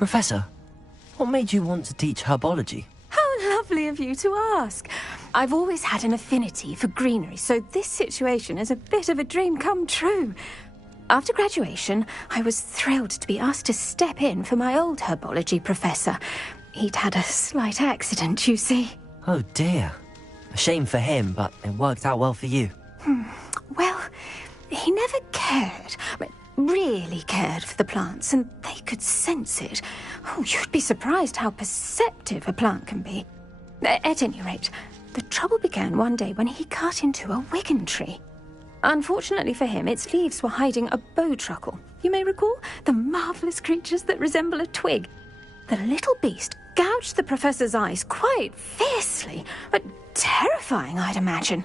Professor, what made you want to teach herbology? How lovely of you to ask. I've always had an affinity for greenery, so this situation is a bit of a dream come true. After graduation, I was thrilled to be asked to step in for my old herbology professor. He'd had a slight accident, you see. Oh dear. A shame for him, but it worked out well for you. Well, he never cared, really cared for the plants, and they could sense it. Oh, you'd be surprised how perceptive a plant can be. At any rate, the trouble began one day when he cut into a wigan tree. Unfortunately for him, its leaves were hiding a bowtruckle. You may recall the marvellous creatures that resemble a twig. The little beast gouged the professor's eyes quite fiercely, but terrifying, I'd imagine.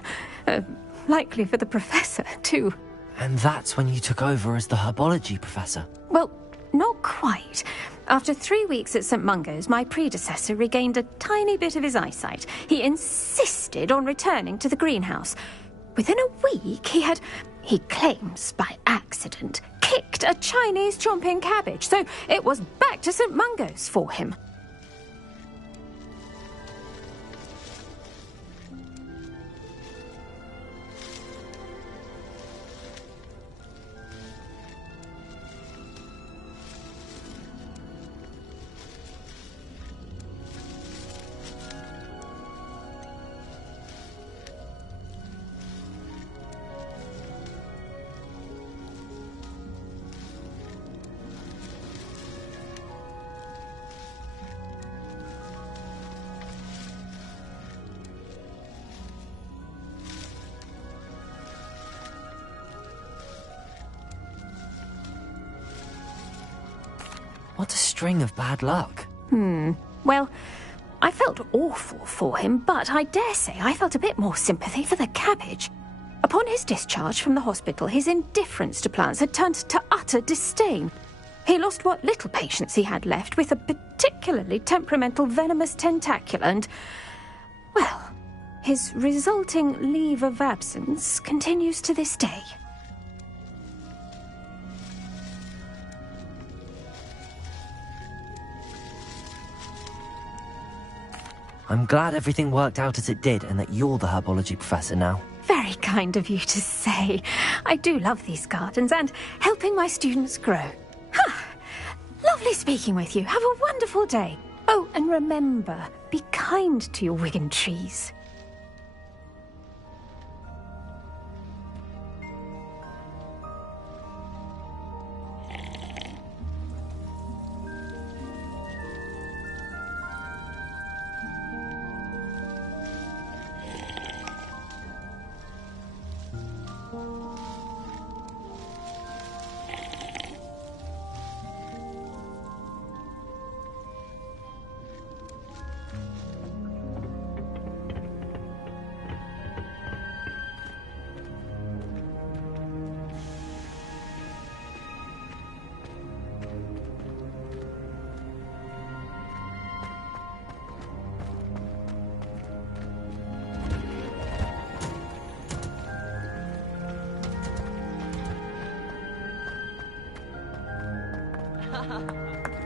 Likely for the professor, too. And that's when you took over as the herbology professor? Well, not quite. After 3 weeks at St. Mungo's, my predecessor regained a tiny bit of his eyesight. He insisted on returning to the greenhouse. Within a week, he claims by accident, kicked a Chinese chomping cabbage, so it was back to St. Mungo's for him. What a string of bad luck. Well, I felt awful for him, but I dare say I felt a bit more sympathy for the cabbage. Upon his discharge from the hospital, his indifference to plants had turned to utter disdain. He lost what little patience he had left with a particularly temperamental venomous tentacula and, well, his resulting leave of absence continues to this day. I'm glad everything worked out as it did and that you're the herbology professor now. Very kind of you to say. I do love these gardens and helping my students grow. Lovely speaking with you. Have a wonderful day. Oh, and remember, be kind to your wigan trees.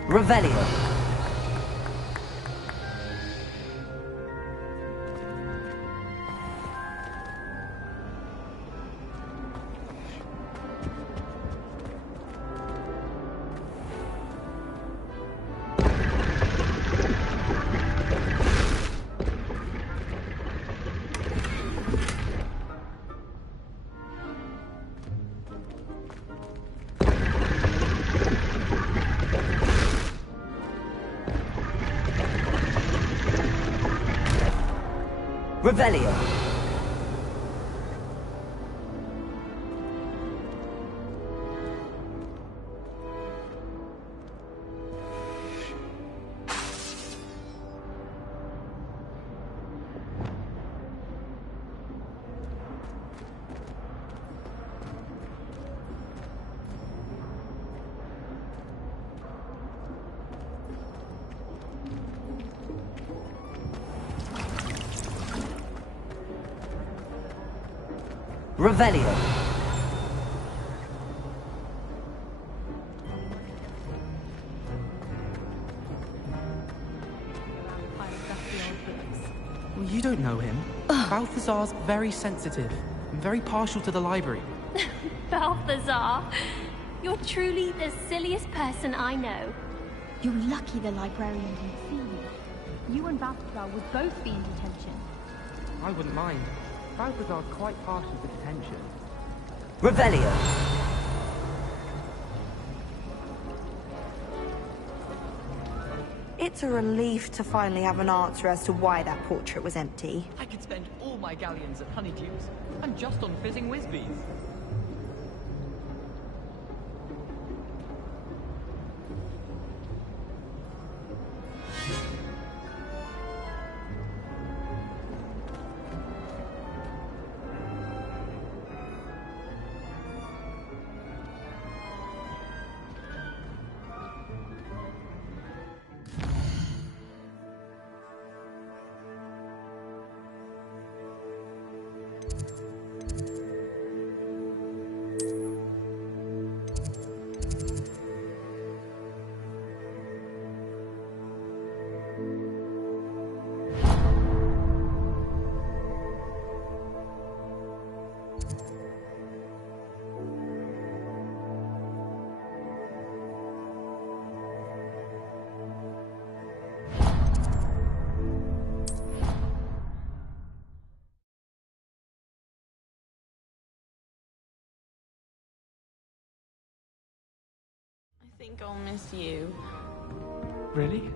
Revelio. Revelio. Revelio. Balthazar's very sensitive and very partial to the library. Balthazar, you're truly the silliest person I know. You're lucky the librarian didn't see you. You and Balthazar would both be in detention. I wouldn't mind. Balthazar's quite partial to detention. Revelio. It's a relief to finally have an answer as to why that portrait was empty. I could spend all my galleons at Honeydews, and just on fizzing Whizbees. I think I'll miss you. Really?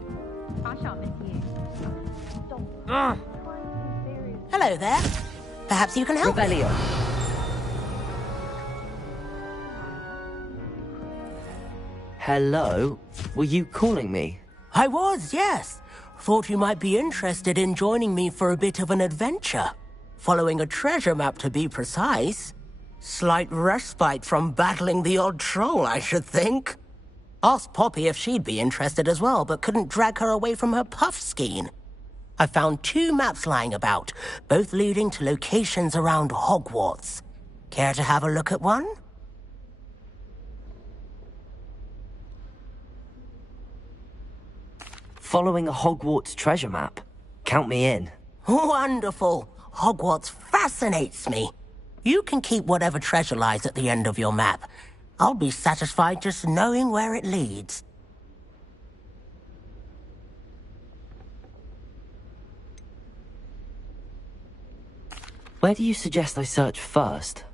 I shan't miss you. Hello there. Perhaps you can help me. Revelio. Hello? Were you calling me? I was, yes. Thought you might be interested in joining me for a bit of an adventure. Following a treasure map, to be precise. Slight respite from battling the odd troll, I should think. Asked Poppy if she'd be interested as well, but couldn't drag her away from her puff skein. I found 2 maps lying about, both leading to locations around Hogwarts. Care to have a look at one? Following a Hogwarts treasure map? Count me in. Wonderful. Hogwarts fascinates me. You can keep whatever treasure lies at the end of your map. I'll be satisfied just knowing where it leads. Where do you suggest I search first?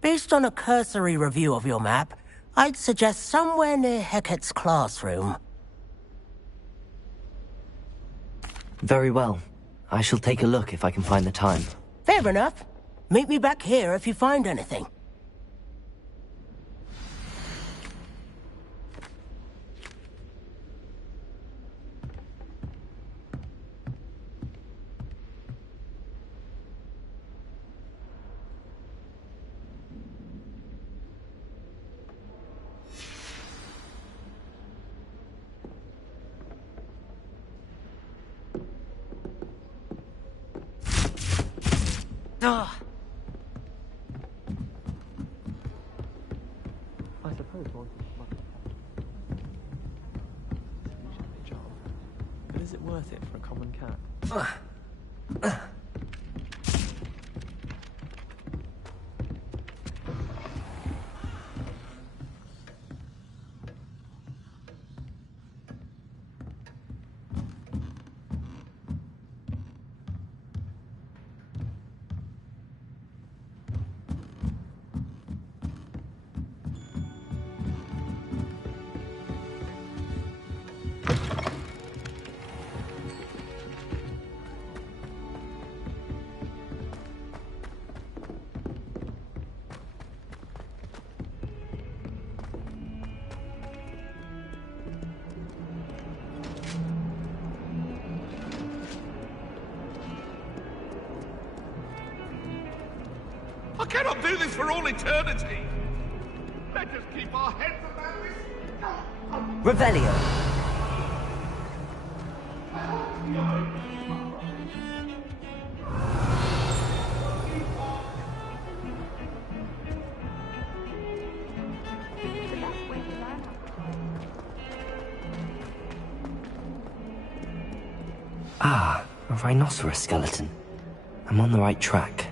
Based on a cursory review of your map, I'd suggest somewhere near Hecat's classroom. Very well. I shall take a look if I can find the time. Fair enough. Meet me back here if you find anything. I suppose one must have job. But is it worth it for a common cat? I cannot do this for all eternity. Let us keep our heads about this. Revelio. Ah, a rhinoceros skeleton. I'm on the right track.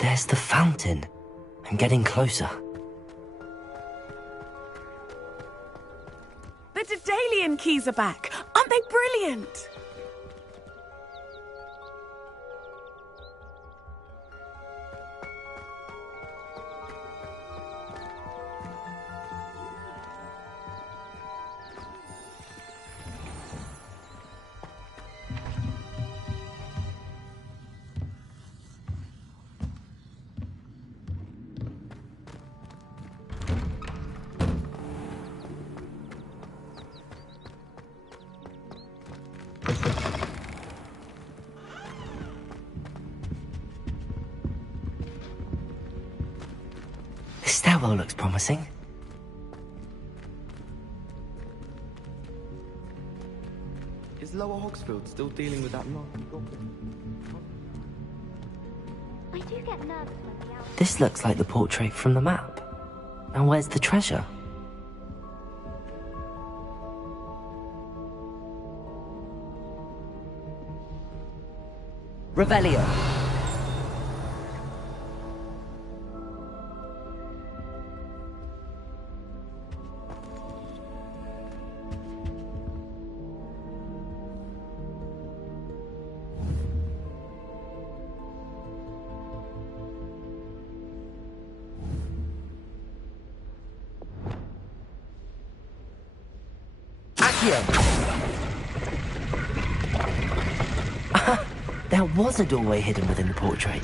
There's the fountain. I'm getting closer. The Daedalian keys are back. Aren't they brilliant? This stairwell looks promising. Is Lower Hogsfield still dealing with that nasty goblin? I do get nervous when the owl... This looks like the portrait from the map. And where's the treasure? Revelio. There was a doorway hidden within the portrait.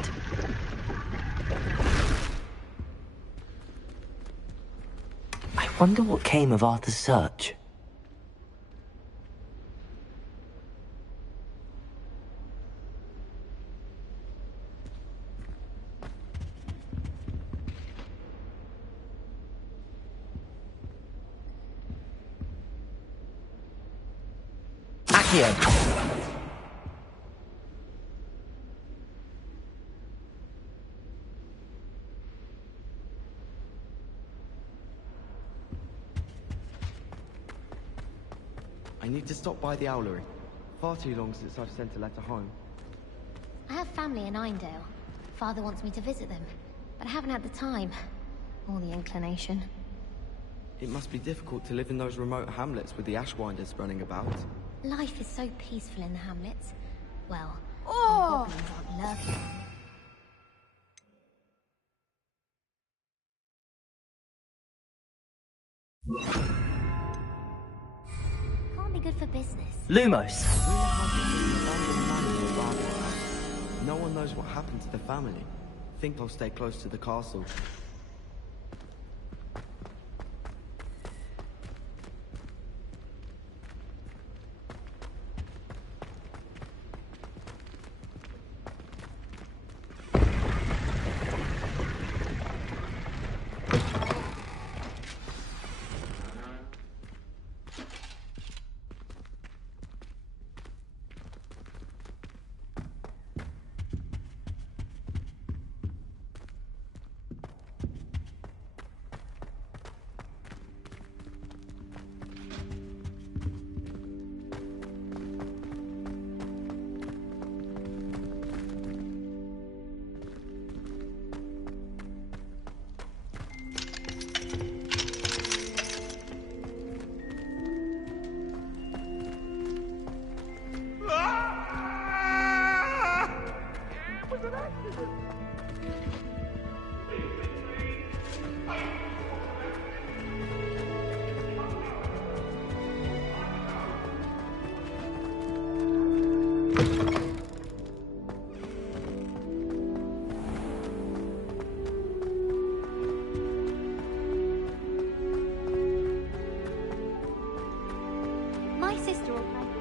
I wonder what came of Arthur's search. Accio. I need to stop by the owlery. Far too long since I've sent a letter home. I have family in Eyndale. Father wants me to visit them, but I haven't had the time. Or the inclination. It must be difficult to live in those remote hamlets with the Ashwinders running about. Life is so peaceful in the hamlets. Well, Oh! goblins aren't lurking. Calm good for business. Lumos. No one knows what happened to the family. Think I'll stay close to the castle. My sister organized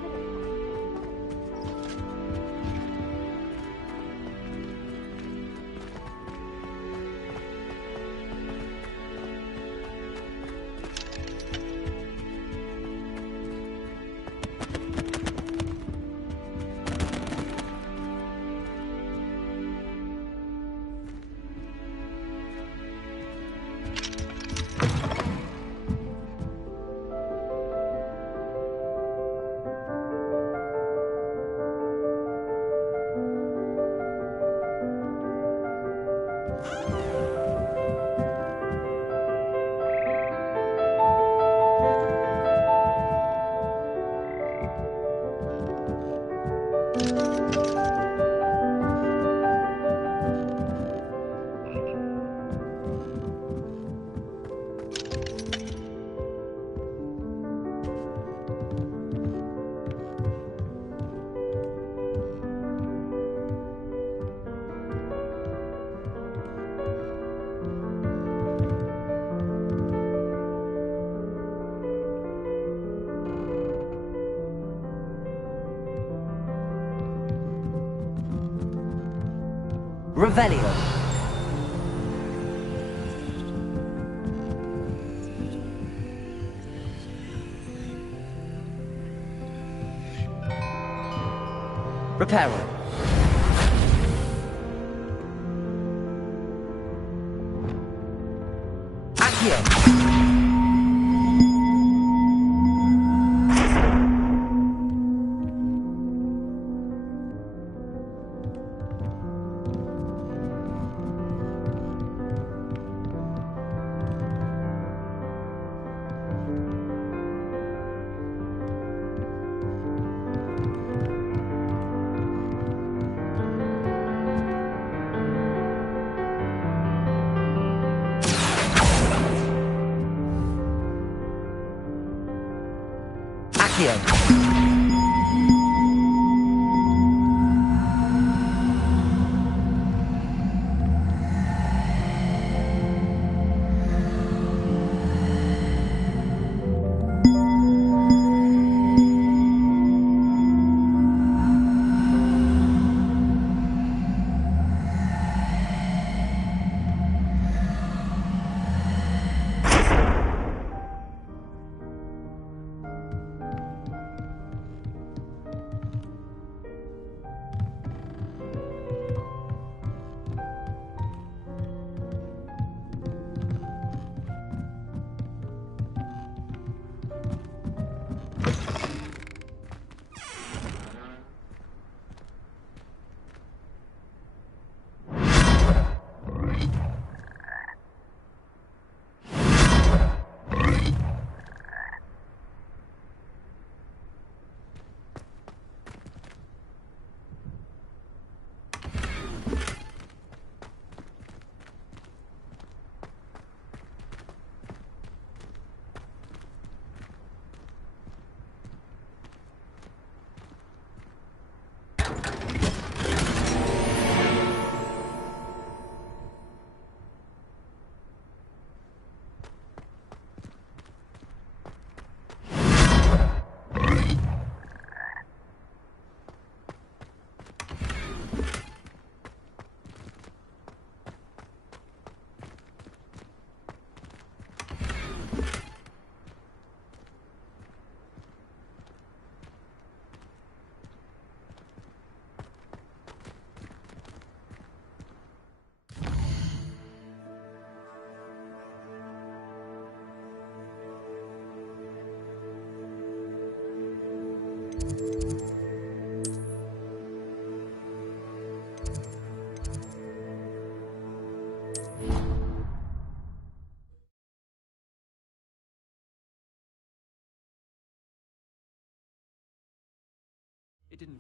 Revelio. Reparo. Accio.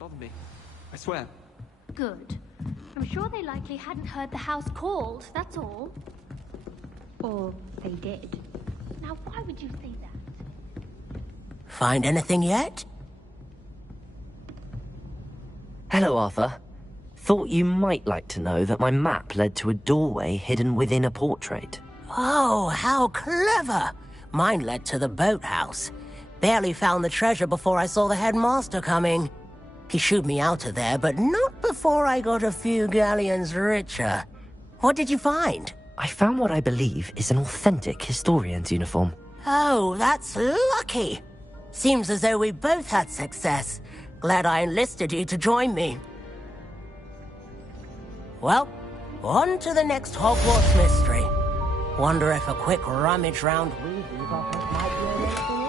bother me. I swear. Good. I'm sure they likely hadn't heard the house called, that's all. Or they did. Now, why would you say that? Find anything yet? Hello, Arthur. Thought you might like to know that my map led to a doorway hidden within a portrait. Oh, how clever! Mine led to the boathouse. Barely found the treasure before I saw the headmaster coming. He shooed me out of there, but not before I got a few galleons richer. What did you find? I found what I believe is an authentic historian's uniform. Oh, that's lucky. Seems as though we both had success. Glad I enlisted you to join me. Well, on to the next Hogwarts mystery. Wonder if a quick rummage round Weasley's office might be anything interesting.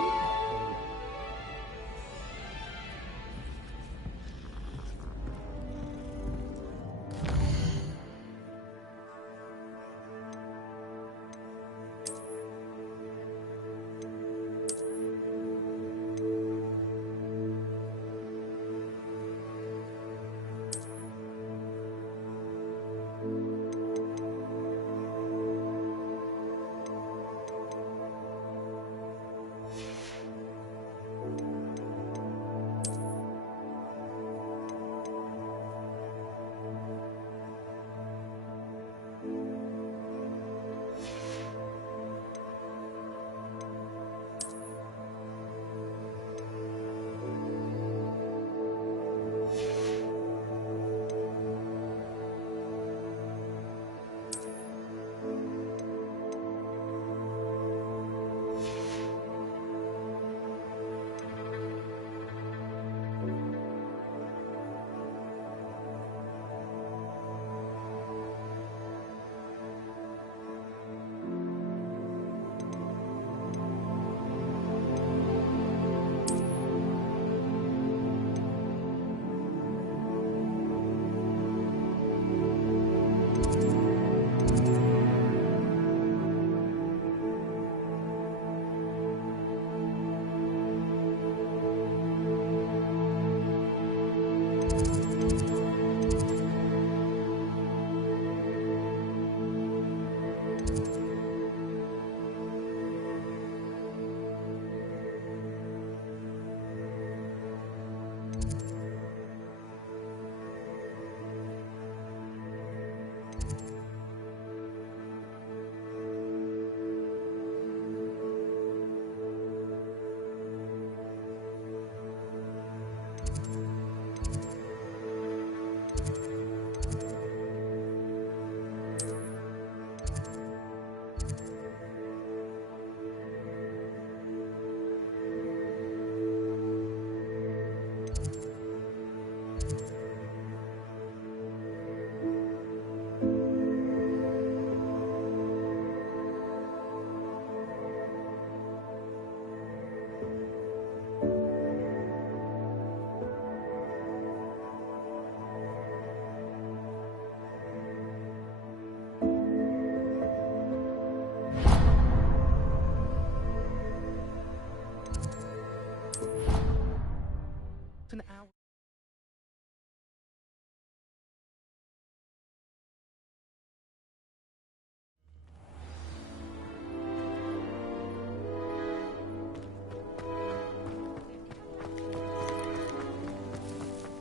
An hour.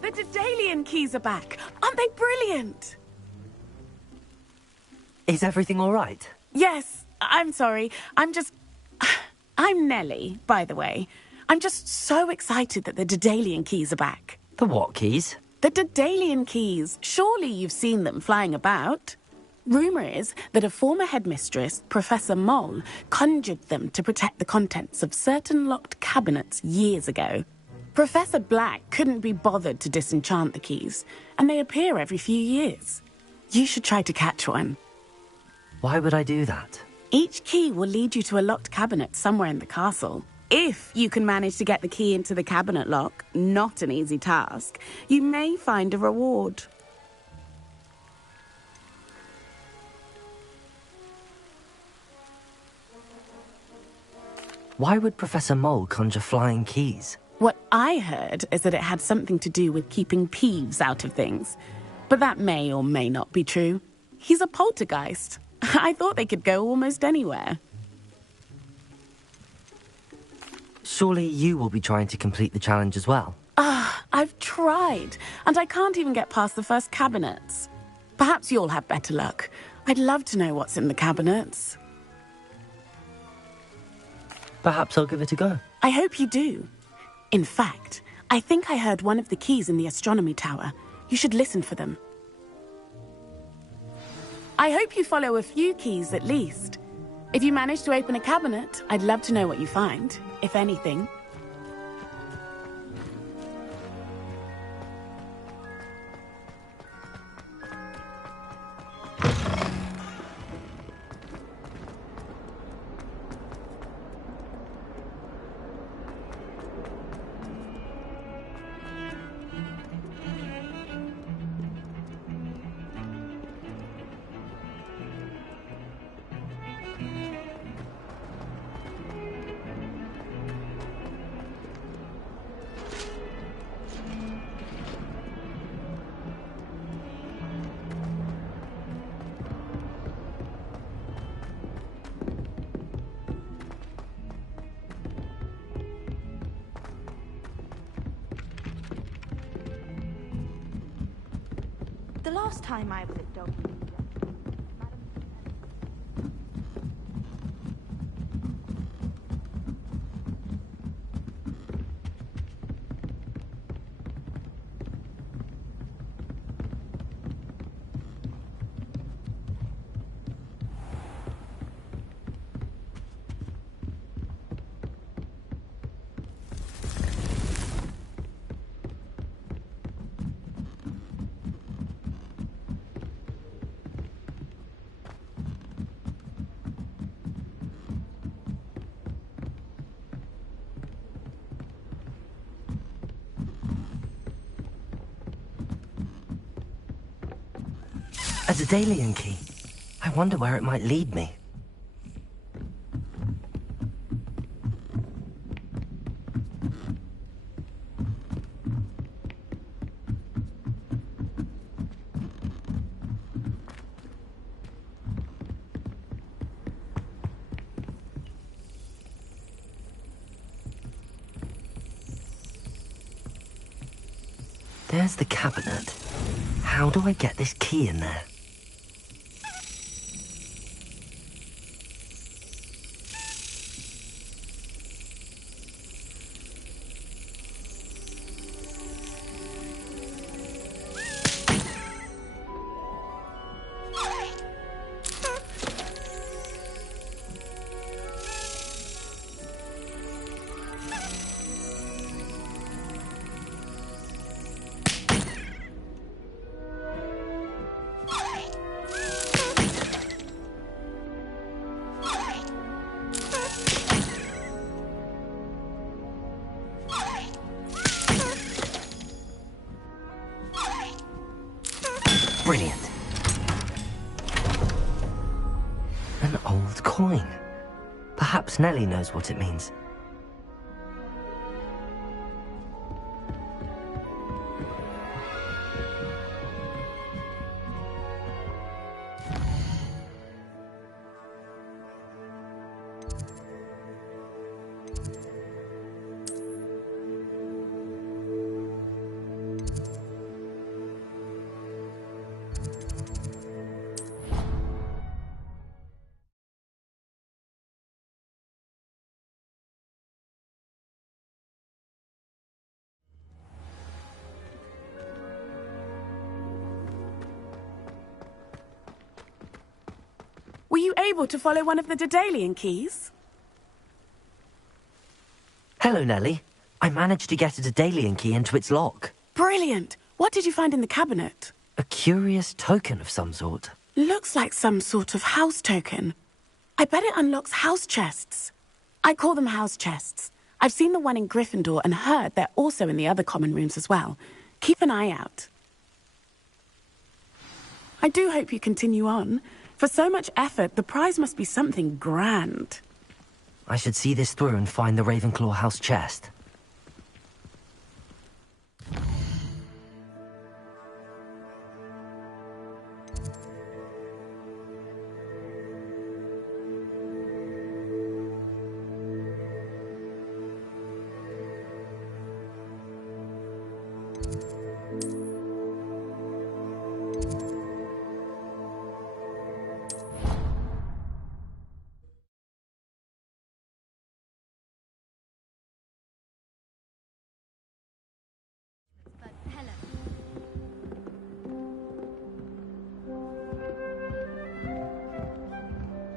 The Daedalian keys are back. Aren't they brilliant? Is everything all right? Yes, I'm sorry. I'm Nellie, by the way. I'm just so excited that the Daedalian keys are back. The what keys? The Daedalian keys. Surely you've seen them flying about. Rumour is that a former headmistress, Professor Moll, conjured them to protect the contents of certain locked cabinets years ago. Professor Black couldn't be bothered to disenchant the keys, and they appear every few years. You should try to catch one. Why would I do that? Each key will lead you to a locked cabinet somewhere in the castle. If you can manage to get the key into the cabinet lock, not an easy task, you may find a reward. Why would Professor Mole conjure flying keys? What I heard is that it had something to do with keeping Peeves out of things. But that may or may not be true. He's a poltergeist. I thought they could go almost anywhere. Surely you will be trying to complete the challenge as well? I've tried, and I can't even get past the first cabinets. Perhaps you'll have better luck. I'd love to know what's in the cabinets. Perhaps I'll give it a go. I hope you do. In fact, I think I heard one of the keys in the astronomy tower. You should listen for them. I hope you follow a few keys at least. If you manage to open a cabinet, I'd love to know what you find, if anything. The last time I was at Doggy. A Daedalian key. I wonder where it might lead me. There's the cabinet. How do I get this key in there? Brilliant. An old coin. Perhaps Nellie knows what it means. Were you able to follow one of the Daedalian keys? Hello, Nellie. I managed to get a Daedalian key into its lock. Brilliant! What did you find in the cabinet? A curious token of some sort. Looks like some sort of house token. I bet it unlocks house chests. I call them house chests. I've seen the one in Gryffindor and heard they're also in the other common rooms as well. Keep an eye out. I do hope you continue on. For so much effort, the prize must be something grand. I should see this through and find the Ravenclaw house chest.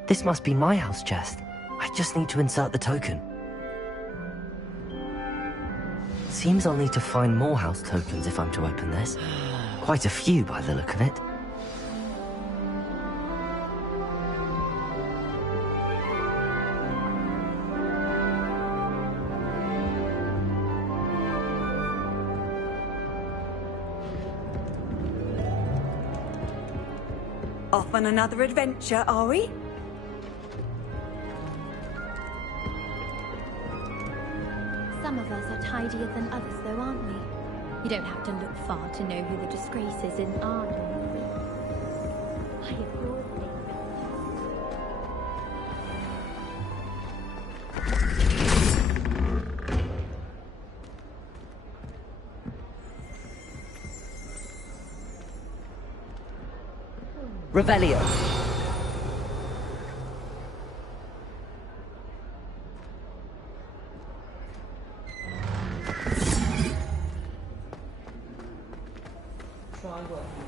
This must be my house chest. I just need to insert the token. Seems I'll need to find more house tokens if I'm to open this. Quite a few by the look of it. Off on another adventure, are we? Some of us are tidier than others, though, aren't we? You don't have to look far to know who the disgrace is in our dormitory. I adore things. Revelio. Try working.